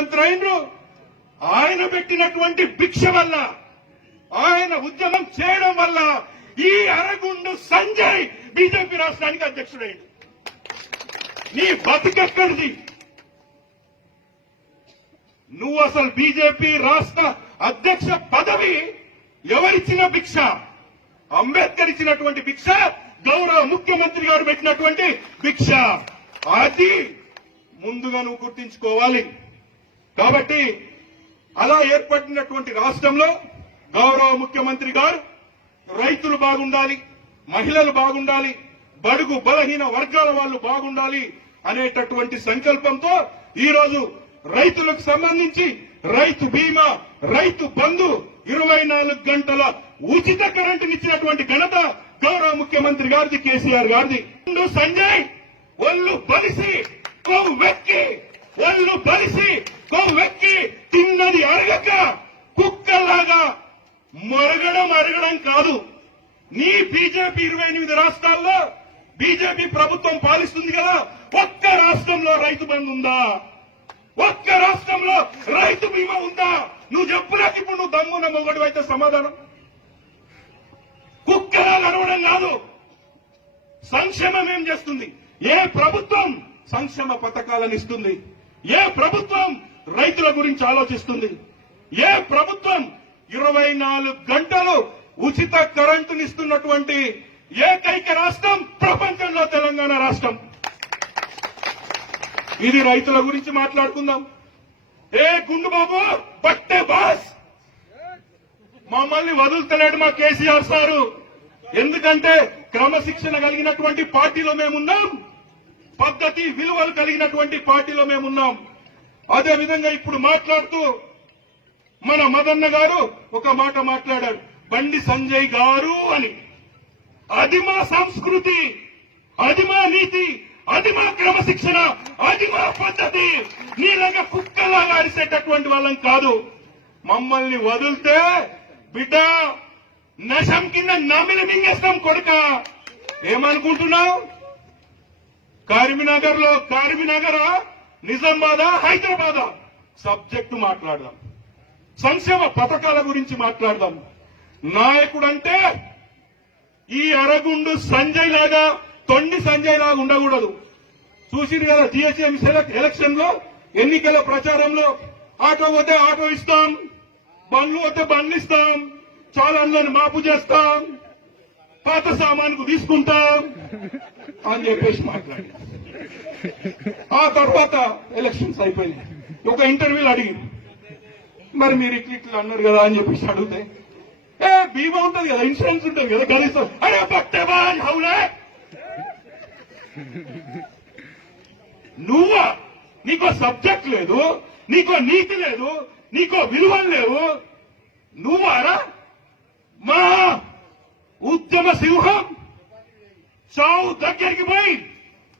మంత్రి ఆయన పెట్టినటువంటి భిక్ష వల్ల ఆయన ఉద్యమం చేయడం వల్ల ఈ అరగుండు సంజయ్ బీజేపీ రాష్ట్రానికి అధ్యక్షుడైంది నీ బతుకెక్కడిది? నువ్వు అసలు బీజేపీ రాష్ట్ర అధ్యక్ష పదవి ఎవరిచ్చిన భిక్ష? అంబేద్కర్ ఇచ్చినటువంటి భిక్ష గౌరవ ముఖ్యమంత్రి గారు పెట్టినటువంటి భిక్ష. అది ముందుగా నువ్వు గుర్తించుకోవాలి. కాబట్టి అలా ఏర్పడినటువంటి రాష్ట్రంలో గౌరవ ముఖ్యమంత్రి గారు రైతులు బాగుండాలి మహిళలు బాగుండాలి బడుగు బలహీన వర్గాల వాళ్ళు బాగుండాలి అనేటటువంటి సంకల్పంతో ఈ రోజు రైతులకు సంబంధించి రైతు బీమా రైతు బంధు ఇరవై నాలుగు గంటల ఉచిత కరెంటునిచ్చినటువంటి ఘనత గౌరవ ముఖ్యమంత్రి గారిది కేసీఆర్ గారిది. సంజయ్ ఒళ్ళు బలిసి కొవ్వు వెక్కి ఒళ్ళు బలిసి కొవ్వెక్కి తిన్నది అరగక కుక్కల్లాగా మరగడం అరగడం కాదు. నీ బీజేపీ ఇరవై ఎనిమిది రాష్ట్రాల్లో బీజేపీ ప్రభుత్వం పాలిస్తుంది కదా ఒక్క రాష్ట్రంలో రైతు బంధు ఉందా? ఒక్క రాష్ట్రంలో రైతు బీమా ఉందా? నువ్వు చెప్పు నాకు ఇప్పుడు నువ్వు దమ్మున్న మొగడు అయితే సమాధానం? కుక్కలా నడవడం కాదు. సంక్షేమం ఏం చేస్తుంది? ఏ ప్రభుత్వం సంక్షేమ పథకాలను ఇస్తుంది? ఏ ప్రభుత్వం రైతుల గురించి ఆలోచిస్తుంది. ఏ ప్రభుత్వం ఇరవై నాలుగు గంటలు ఉచిత కరెంటునిస్తున్నటువంటి ఏకైక రాష్ట్రం ప్రపంచంలో తెలంగాణ రాష్ట్రం. ఇది రైతుల గురించి మాట్లాడుకుందాం. ఏ గుండు బాబు బట్టే బాస్. మమ్మల్ని వదులుతలేడు మా కేసీఆర్ సారు. ఎందుకంటే క్రమశిక్షణ కలిగినటువంటి పార్టీలో మేమున్నాం. పద్ధతి విలువలు కలిగినటువంటి పార్టీలో మేమున్నాం. అదే విధంగా ఇప్పుడు మాట్లాడుతూ మన మదన్న గారు ఒక మాట మాట్లాడారు. బండి సంజయ్ గారు అని. అది మా సంస్కృతి అది మా నీతి అది మా క్రమశిక్షణ అది మా పద్ధతి. నీలాగా కుక్కలాగా అరిసేటటువంటి వాళ్ళం కాదు. మమ్మల్ని వదిలితే బిడ్డ నశం కింద నమిలి మింగేస్తాం కొడుక. ఏమనుకుంటున్నావు? కరీంనగర్లో కరీంనగర్ నిజామాబాద్ హైదరాబాదా? సబ్జెక్టు మాట్లాడదాం. సంక్షేమ పథకాల గురించి మాట్లాడదాం. నాయకుడంటే ఈ అరగుండు సంజయ్ లాగా తొండి సంజయ్ లాగా ఉండకూడదు. చూసింది కదా జిహెచ్ఎం ఎలక్షన్లో ఎన్నికల ప్రచారంలో ఆటో పోతే ఆటో ఇస్తాం బండ్లు పోతే బండ్లు ఇస్తాం చాలాన్ని మాపు చేస్తాం పాత సామాన్కు తీసుకుంటాం అని చెప్పేసి మాట్లాడారు. ఆ తర్వాత ఎలక్షన్స్ అయిపోయింది ఒక ఇంటర్వ్యూలు అడిగి మరి మీరు ఇట్లా ఇట్లా అన్నారు కదా అని చెప్పేసి అడిగితే ఏ బీమా ఉంటది కదా ఇన్సూరెన్స్ ఉంటుంది కదా కనీసం అరే పట్టేవా హౌలే నువ్వా? నీకో సబ్జెక్ట్ లేదు నీకో నీతి లేదు నీకో విలువలు లేవు. నువ్వారా? మా ఉద్యమ సింహం చావు దగ్గరికి పోయి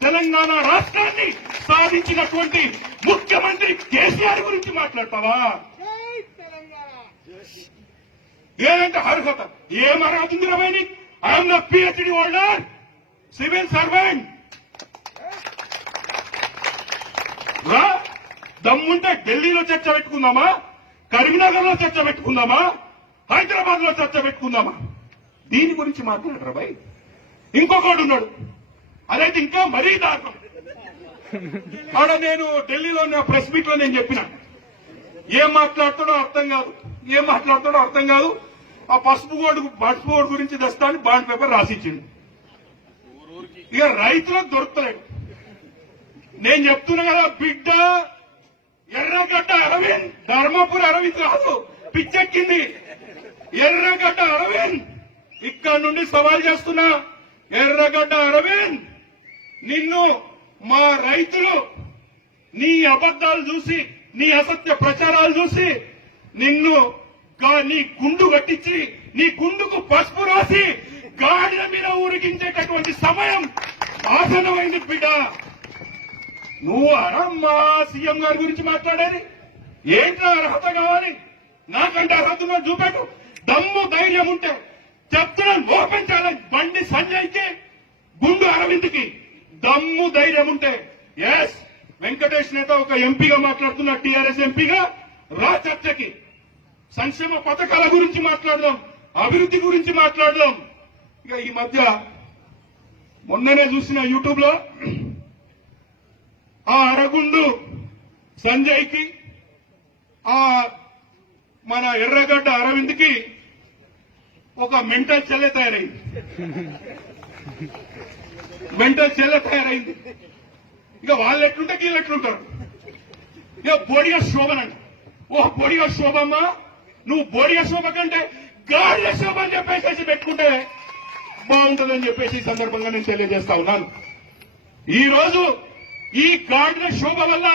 తెలంగాణ రాష్ట్రాన్ని సాధించినటువంటి ముఖ్యమంత్రి కేసీఆర్ గురించి మాట్లాడతావా? ఏదంటే అర్హత? ఏం అర్హత ఉంది రమేని I'm the PhD holder civil servant రా దమ్ముంటే ఢిల్లీలో చర్చ పెట్టుకుందామా? కరీంనగర్లో చర్చ పెట్టుకుందామా? హైదరాబాద్లో చర్చ పెట్టుకుందామా? దీని గురించి మాట్లాడరా భయ్ ఇంకొకడు ఉన్నాడు. అనేది ఇంకా మరీ దారుణం. ఆడ నేను ఢిల్లీలో ఉన్న ప్రెస్ మీట్లో నేను చెప్పిన. ఏం మాట్లాడుతాడో అర్థం కాదు. ఏం మాట్లాడుతాడో అర్థం కాదు. ఆ పసుపు గోడు పసుపు గోడు గురించి తెస్తా అని బాండ్ పేపర్ రాసిచ్చిండు. ఇక రైతులకు దొరుకుతలేడు నేను చెప్తున్నా కదా బిడ్డ ఎర్రగడ్డ అరవింద్ ధర్మపురి అరవింద్ కాదు పిచ్చెక్కింది. ఎర్రగడ్డ అరవింద్. ఇక్కడ నుండి సవాల్ చేస్తున్నా ఎర్రగడ్డ అరవింద్. నిన్ను మా రైతులు నీ అబద్దాలు చూసి నీ అసత్య ప్రచారాలు చూసి నిన్ను నీ గుండు కట్టించి నీ గుండుకు పసుపు రాసి గాడిద మీద ఊరికించేటటువంటి సమయం ఆసనమైంది బిడ్డ. నువ్వు అరమ్మా సీఎం గారి గురించి మాట్లాడేది. ఏంటో అర్హత కావాలి? నాకంటే అర్హత ఉన్నది చూపెట్టు. దమ్ము ధైర్యం ఉంటే చెప్తున్నాను ఓపెన్ ఛాలెంజ్ బండి సంజయ్కి గుండు అరవింద్కి దమ్ము ధైర్యం ఉంటే ఎస్ వెంకటేష్ నేత ఒక ఎంపీగా మాట్లాడుతున్న టీఆర్ఎస్ ఎంపీగా రా చర్చకి సంక్షేమ పథకాల గురించి మాట్లాడదాం అభివృద్ధి గురించి మాట్లాడదాం. ఇక ఈ మధ్య మొన్ననే చూసిన యూట్యూబ్లో ఆ అరగుండు సంజయ్కి ఆ మన ఎర్రగడ్డ అరవింద్కి ఒక మెంటల్ చెల్లె తయారైంది. మెంటల్ సెల్ తయారైంది. ఇక వాళ్ళు ఎట్లుంటే వీళ్ళు ఎట్లుంటారు? ఇక బోడిగా శోభనండి. ఓ బోడిగా శోభమ్మ నువ్వు బోడిగా శోభ కంటే గాడిద శోభ అని చెప్పేసి పెట్టుకుంటే బాగుంటుందని చెప్పేసి ఈ సందర్భంగా నేను తెలియజేస్తా ఉన్నాను. ఈ రోజు ఈ గాడిద శోభ వల్ల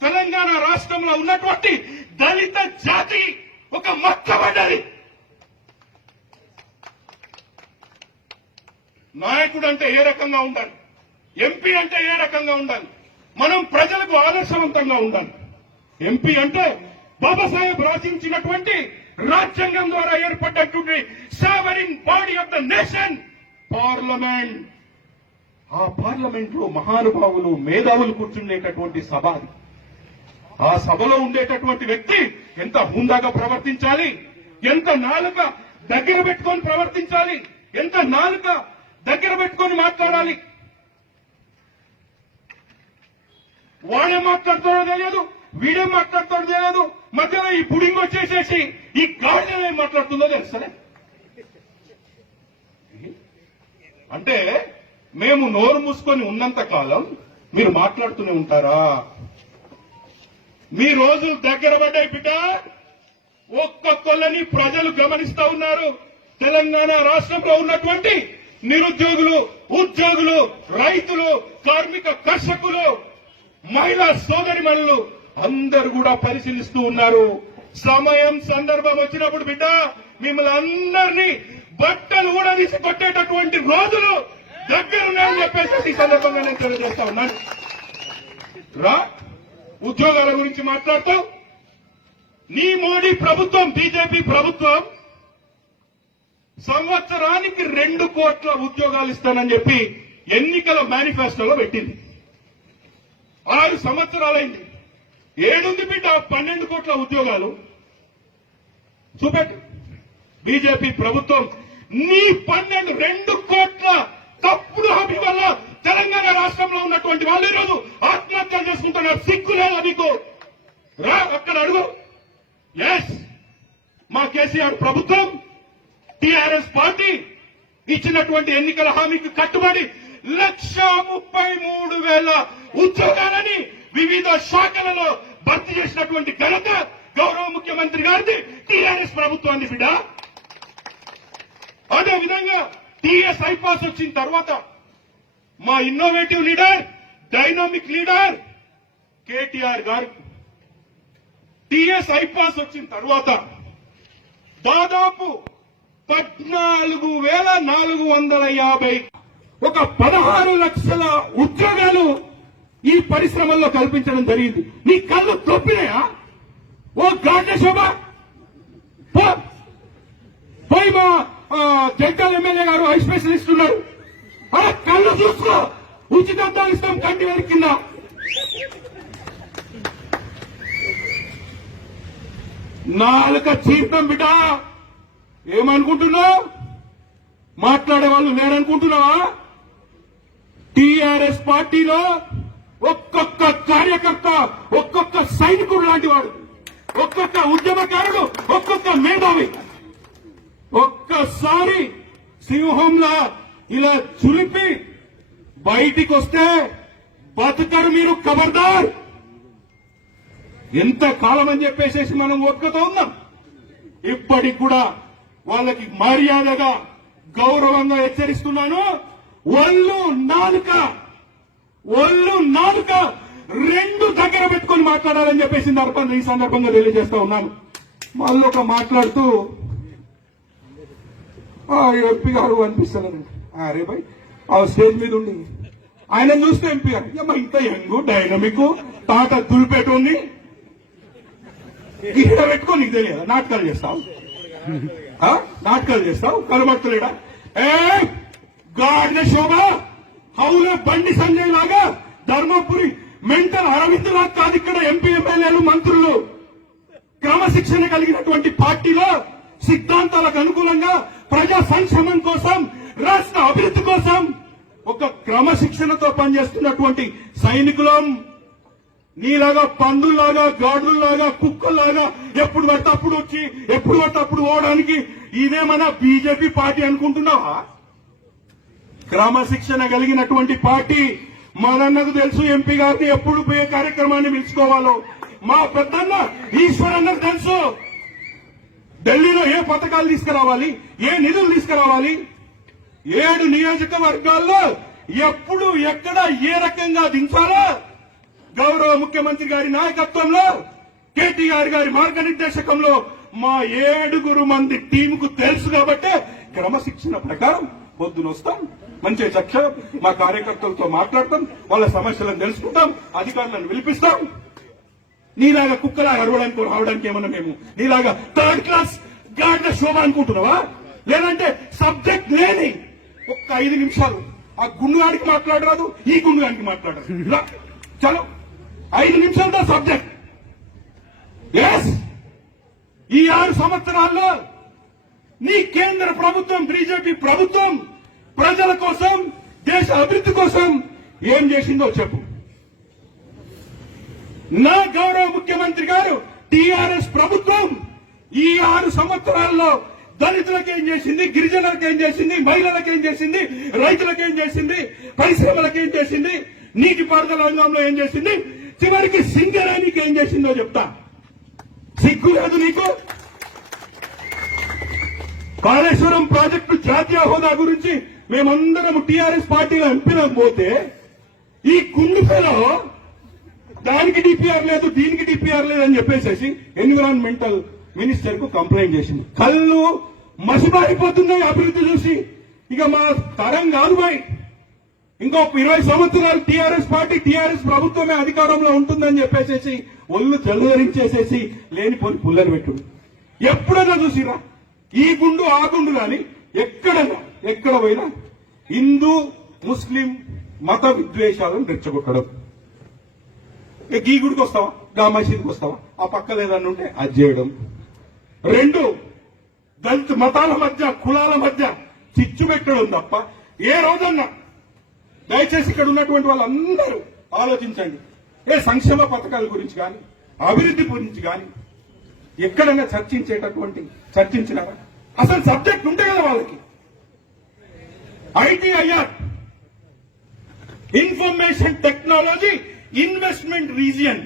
తెలంగాణ రాష్ట్రంలో ఉన్నటువంటి దళిత జాతి ఒక మచ్చబడ్డది. నాయకుడు అంటే ఏ రకంగా ఉండాలి? ఎంపీ అంటే ఏ రకంగా ఉండాలి? మనం ప్రజలకు ఆదర్శవంతంగా ఉండాలి. ఎంపీ అంటే బాబాసాహెబ్ రాజించినటువంటి రాజ్యాంగం ద్వారా ఏర్పడ్డటువంటి sovereign body of the nation parliament ఆ పార్లమెంట్లో మహానుభావులు మేధావులు కూర్చుండేటటువంటి సభ అది. ఆ సభలో ఉండేటటువంటి వ్యక్తి ఎంత హుందాగా ప్రవర్తించాలి? ఎంత నాలుక దగ్గర పెట్టుకొని ప్రవర్తించాలి? ఎంత నాలుక దగ్గర పెట్టుకొని మాట్లాడాలి. వాడేం మాట్లాడుతాడో తెలియదు వీడేం మాట్లాడుతాడో తెలియదు. మధ్యలో ఈ పుడింగ్ వచ్చేసేసి ఈ గాడిద ఏం మాట్లాడుతుందో తెలుసలే అంటే మేము నోరు మూసుకొని ఉన్నంత కాలం మీరు మాట్లాడుతూనే ఉంటారా? మీ రోజులు దగ్గర పడ్డాయి బిడ్డ. ఒక్కొక్కళ్ళని ప్రజలు గమనిస్తా ఉన్నారు. తెలంగాణ రాష్ట్రంలో ఉన్నటువంటి నిరుద్యోగులు ఉద్యోగులు రైతులు కార్మిక కర్షకులు మహిళా సోదరిమణులు అందరు కూడా పరిశీలిస్తూ ఉన్నారు. సమయం సందర్భం వచ్చినప్పుడు బిడ్డ మిమ్మల్ని అందరినీ బట్టలు కూడా తీసి కొట్టేటటువంటి రోజులు దగ్గరున్నాయని చెప్పేసి ఈ సందర్భంగా నేను తెలియజేస్తా ఉన్నాను. రా ఉద్యోగాల గురించి మాట్లాడతావు. నీ మోడీ ప్రభుత్వం బీజేపీ ప్రభుత్వం సంవత్సరానికి రెండు కోట్ల ఉద్యోగాలు ఇస్తానని చెప్పి ఎన్నికల మేనిఫెస్టోలో పెట్టింది. ఆరు సంవత్సరాలైంది. ఏడుంది బిడ్డ పన్నెండు కోట్ల ఉద్యోగాలు. చూపెట్టు. బీజేపీ ప్రభుత్వం నీ పన్నెండు రెండు కోట్ల తప్పుడు హామీ వల్ల తెలంగాణ రాష్ట్రంలో ఉన్నటువంటి వాళ్ళు ఈరోజు ఆత్మహత్యలు చేసుకుంటున్నారు. సిక్కులే మీకు? రా అక్కడ అడుగు. ఎస్ మా కేసీఆర్ ప్రభుత్వం టిఆర్ఎస్ పార్టీ ఇచ్చినటువంటి ఎన్నికల హామీకి కట్టుబడి లక్ష ముప్పై మూడు వేల ఉద్యోగాలని వివిధ శాఖలలో భర్తీ చేసినటువంటి ఘనత గౌరవ ముఖ్యమంత్రి గారిది టిఆర్ఎస్ ప్రభుత్వాన్ని బిడ్డ. అదే విధంగా టిఎస్ ఐపాస్ వచ్చిన తర్వాత మా innovative leader dynamic leader KTR garu TS iPASS వచ్చిన తర్వాత దాదాపు పద్నాలుగు వేల నాలుగు వందల యాభై ఒక పదహారు లక్షల ఉద్యోగాలు ఈ పరిశ్రమల్లో కల్పించడం జరిగింది. నీ కళ్ళు తొప్పినాయా? ఓ గాడ్డ శోభ పోయి మా ఆ, జగ్గల్ ఎమ్మెల్యే గారు ఐ స్పెషలిస్ట్ ఉన్నారు. అలా కళ్ళు చూసుకో! ఉచిత ఇస్తాం కంటి కింద. నాలుక చీర్తం బిడ్డ ఏమనుకుంటున్నావు? మాట్లాడే వాళ్ళు లేరనుకుంటున్నావా టిఆర్ఎస్ పార్టీలో ఒక్కొక్క కార్యకర్త ఒక్కొక్క సైనికుడు లాంటి వాడు ఒక్కొక్క ఉద్యమకారుడు ఒక్కొక్క మేధావి. ఒక్కసారి సింహంలా ఇలా చులిపి బయటికి వస్తే బతుకరు మీరు కబర్దార్. ఎంత కాలం అని చెప్పేసేసి మనం ఒక్కతో ఉన్నాం. ఇప్పటికి కూడా వాళ్ళకి మర్యాదగా గౌరవంగా హెచ్చరిస్తున్నాను. ఒళ్ళు నాలుక ఒళ్ళు నాలుక రెండు దగ్గర పెట్టుకొని మాట్లాడాలని చెప్పేసి ఈ సందర్భంగా తెలియజేస్తా ఉన్నాను. మళ్ళీ ఒక మాట్లాడుతూ ఆ ఎంపీ గారు అనిపిస్తాను అరే భాయ్ ఆ స్టేజ్ మీద ఉండి. ఆయన చూస్తే ఎంపీ గారు ఇంత యంగ్ డైనమిక్ తాట దులిపేటోని ఇక్కడ పెట్టుకో నీకు తెలియదు? నాటకాలు చేస్తావు. నాటకాలు చేస్తావు? కనబడతలేడా ఏ? గాడిన శోభ? హౌల బండి సంజయ్ లాగా? ధర్మపురి మెంటల్ అరవింద్నాథ్ కాదు ఇక్కడ ఎంపీ ఎమ్మెల్యేలు మంత్రులు. క్రమశిక్షణ కలిగినటువంటి పార్టీలో సిద్ధాంతాలకు అనుకూలంగా ప్రజా సంక్షేమం కోసం రాష్ట్ర అభివృద్ధి కోసం ఒక క్రమశిక్షణతో పనిచేస్తున్నటువంటి సైనికులం. నీలాగా పందుల్లాగా గాడుల్లాగా కుక్కల్లాగా ఎప్పుడు పడితే అప్పుడు వచ్చి ఎప్పుడు పడితే అప్పుడు పోవడానికి ఇదేమన్నా బీజేపీ పార్టీ అనుకుంటున్నావా? క్రమశిక్షణ కలిగినటువంటి పార్టీ మరన్నకు తెలుసు ఎంపీ గారిని ఎప్పుడు పోయే కార్యక్రమాన్ని పిలుచుకోవాలో. మా పెద్దన్న ఈశ్వరన్నకు తెలుసు. ఢిల్లీలో ఏ పథకాలు తీసుకురావాలి ఏ నిధులు తీసుకురావాలి? ఏడు నియోజకవర్గాల్లో ఎప్పుడు ఎక్కడ ఏ రకంగా దించాలో? గౌరవ ముఖ్యమంత్రి గారి నాయకత్వంలో కేటీఆర్ గారి మార్గనిర్దేశకంలో మా ఏడుగురు మంది టీంకు తెలుసు కాబట్టి క్రమశిక్షణ ప్రకారం పొద్దున వస్తాం మంచి చర్చ మా కార్యకర్తలతో మాట్లాడతాం వాళ్ళ సమస్యలను తెలుసుకుంటాం అధికారులను పిలిపిస్తాం. నీలాగా కుక్కలా అరవడానికి రావడానికి ఏమన్నా మేము నీలాగా థర్డ్ క్లాస్ గాడ్ల శోభ అనుకుంటున్నావా? లేదంటే సబ్జెక్ట్ లేని ఒక్క ఐదు నిమిషాలు ఆ గుండుగాడికి మాట్లాడరాదు ఈ గుండుగాడికి మాట్లాడరాదు. చలో. ఐదు నిమిషాల్లో సబ్జెక్ట్. ఎస్ ఈ ఆరు సంవత్సరాల్లో నీ కేంద్ర ప్రభుత్వం బీజేపీ ప్రభుత్వం ప్రజల కోసం దేశ అభివృద్ధి కోసం ఏం చేసిందో చెప్పు. నా గౌరవ ముఖ్యమంత్రి గారు టిఆర్ఎస్ ప్రభుత్వం ఈ ఆరు సంవత్సరాల్లో దళితులకు ఏం చేసింది గిరిజనులకు ఏం చేసింది మహిళలకు ఏం చేసింది రైతులకు ఏం చేసింది పరిశ్రమలకు ఏం చేసింది నీటిపారుదల రంగంలో ఏం చేసింది చివరికి సింగరానికి ఏం చేసిందో చెప్తా. సిగ్గు లేదు నీకు? కాళేశ్వరం ప్రాజెక్టు జాతీయ హోదా గురించి మేమందరం టిఆర్ఎస్ పార్టీలో ఎంపినాం పోతే ఈ కుండుకలో దానికి డిపిఆర్ లేదు దీనికి డిపిఆర్ లేదు అని చెప్పేసేసి ఎన్విరాన్మెంటల్ మినిస్టర్కు కంప్లైంట్ చేసింది. కళ్ళు మసిబారిపోతున్నాయి అభివృద్ధి చూసి. ఇక మా తరం కాదు బాయ్. ఇంకో ఇరవై సంవత్సరాలు టీఆర్ఎస్ పార్టీ టీఆర్ఎస్ ప్రభుత్వమే అధికారంలో ఉంటుందని చెప్పేసేసి ఒళ్ళు చల్లరించేసేసి లేనిపోని పుల్లని పెట్టుడు. ఎప్పుడైనా చూసిరా? ఈ గుండు ఆ గుండు కానీ ఎక్కడైనా ఎక్కడ పోయినా హిందూ ముస్లిం మత విద్వేషాలను రెచ్చగొట్టడం. గీ ఈ గుడికి వస్తావా? గా మసీద్కి వస్తావా? ఆ పక్కన లేదని ఉంటే అది చేయడం. రెండు దళిత మతాల మధ్య కులాల మధ్య చిచ్చు పెట్టడం తప్ప ఏ రోజన్నా దయచేసి ఇక్కడ ఉన్నటువంటి వాళ్ళందరూ ఆలోచించండి. ఏ సంక్షేమ పథకాల గురించి కానీ అభివృద్ధి గురించి కానీ ఎక్కడైనా చర్చించేటటువంటి చర్చించినారా? అసలు సబ్జెక్ట్ ఉంటే కదా వాళ్ళకి. ITIR information technology investment region.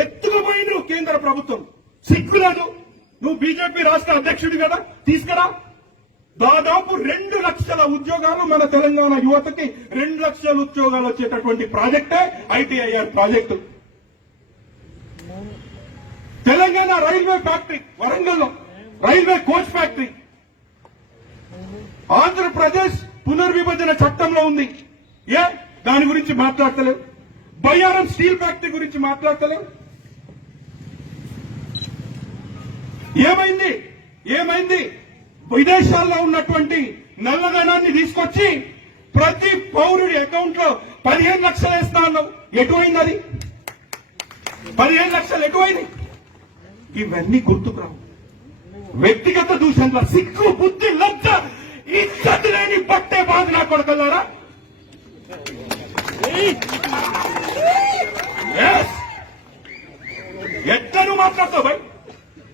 ఎత్తుకుపోయిన కేంద్ర ప్రభుత్వం. సిగ్గులేదు నువ్వు బీజేపీ రాష్ట్ర అధ్యక్షుడు కదా తీసుకురా. దాదాపు రెండు లక్షల ఉద్యోగాలు మన తెలంగాణ యువతకి రెండు లక్షల ఉద్యోగాలు వచ్చేటటువంటి ప్రాజెక్టే ITIR project. Telangana railway factory వరంగల్లో రైల్వే కోచ్ ఫ్యాక్టరీ. ఆంధ్రప్రదేశ్ పునర్విభజన చట్టంలో ఉంది. ఏ? దాని గురించి మాట్లాడతలేవు బయ్యారం స్టీల్ ఫ్యాక్టరీ గురించి మాట్లాడతలేవు ఏమైంది? ఏమైంది? విదేశాల్లో ఉన్నటువంటి నల్లధనాన్ని తీసుకొచ్చి ప్రతి పౌరుడి అకౌంట్లో పదిహేను లక్షలు వేస్తా అన్నావు ఎటువైంది అది పదిహేను లక్షలు ఎటువైంది ఇవన్నీ గుర్తుకురావు వ్యక్తిగత దూషణల సిక్కు బుద్ధి లజ్జ ఇచ్చటి లేని పట్టే బాధ నా కొడకల్లారా ఎట్లను మాట్లాడతావు భయ్?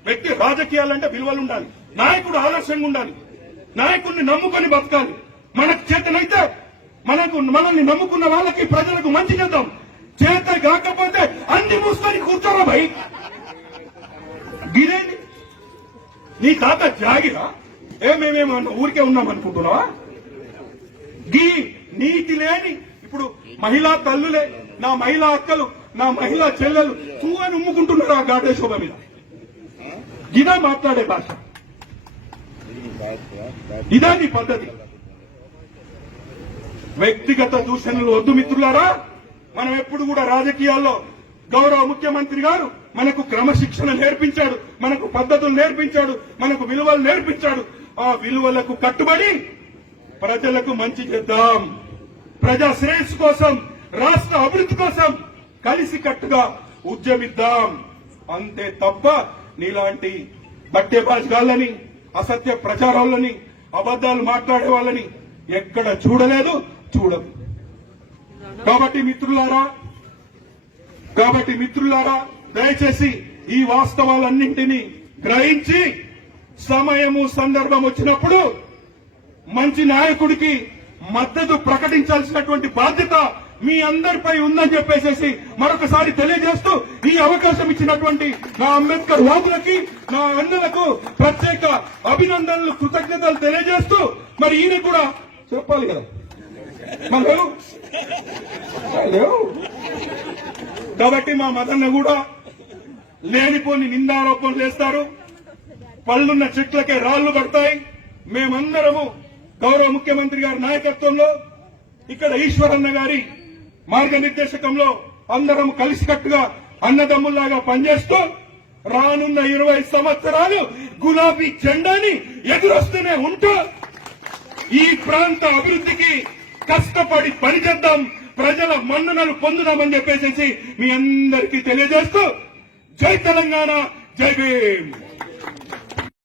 వ్యక్తి రాజకీయాలంటే విలువలు ఉండాలి నాయకుడు ఆదర్శంగా ఉండాలి. నాయకుడిని నమ్ముకొని బతకాలి. మనకు చేతనైతే మనకు మనల్ని నమ్ముకున్న వాళ్ళకి ప్రజలకు మంచి చేద్దాం. చేత కాకపోతే అన్ని మూసుకొని కూర్చోరా భయ్. గిరేంది నీ తాత జాగిరా? ఏ మేమేమన్నా ఊరికే ఉన్నాం అనుకుంటున్నావా? గీ నీతి లేని ఇప్పుడు మహిళా తల్లులే నా మహిళా అక్కలు నా మహిళా చెల్లెలు తూ అని ఉమ్ముకుంటున్నారు ఆ ఘాటే శోభ మీద? గిదా మాట్లాడే భాష. ఇదా నీ పద్ధతి. వ్యక్తిగత దూషణలు వద్దు మిత్రులారా. మనం ఎప్పుడు కూడా రాజకీయాల్లో గౌరవ ముఖ్యమంత్రి గారు మనకు క్రమశిక్షణ నేర్పించాడు మనకు పద్ధతులు నేర్పించాడు మనకు విలువలు నేర్పించాడు. ఆ విలువలకు కట్టుబడి ప్రజలకు మంచి చేద్దాం. ప్రజా శ్రేయస్సు కోసం రాష్ట్ర అభివృద్ధి కోసం కలిసి కట్టుగా ఉద్యమిద్దాం. అంతే తప్ప నీలాంటి బట్టేబాజ్గాళ్ళని అసత్య ప్రచారాలని అబద్ధాలు మాట్లాడే వాళ్ళని ఎక్కడ చూడలేదు చూడదు. కాబట్టి మిత్రులారా కాబట్టి మిత్రులారా దయచేసి ఈ వాస్తవాలన్నింటినీ గ్రహించి సమయము సందర్భం వచ్చినప్పుడు మంచి నాయకుడికి మద్దతు ప్రకటించాల్సినటువంటి బాధ్యత మీ అందరిపై ఉందని చెప్పేసి మరొకసారి తెలియజేస్తూ ఈ అవకాశం ఇచ్చినటువంటి నా అంబేద్కర్ వాదులకి నా అన్నలకు ప్రత్యేక అభినందనలు కృతజ్ఞతలు తెలియజేస్తూ మరి ఈయన కూడా చెప్పాలి కదా. లేవు. కాబట్టి మా మదన్న కూడా లేనిపోని నిందారోపణలు చేస్తారు. పళ్ళున్న చెట్లకే రాళ్ళు పడతాయి మేమందరము గౌరవ ముఖ్యమంత్రి గారి నాయకత్వంలో ఇక్కడ ఈశ్వరన్న గారి మార్గనిర్దేశకంలో అందరం కలిసికట్టుగా అన్నదమ్ముల్లాగా పనిచేస్తూ రానున్న ఇరవై సంవత్సరాలు గులాబీ జెండాని ఎదురొస్తూనే ఉంటూ ఈ ప్రాంత అభివృద్ధికి కష్టపడి పనిచేద్దాం ప్రజల మన్ననలు పొందుదామని చెప్పేసి మీ అందరికీ తెలియజేస్తూ జై తెలంగాణ జై భీమ్!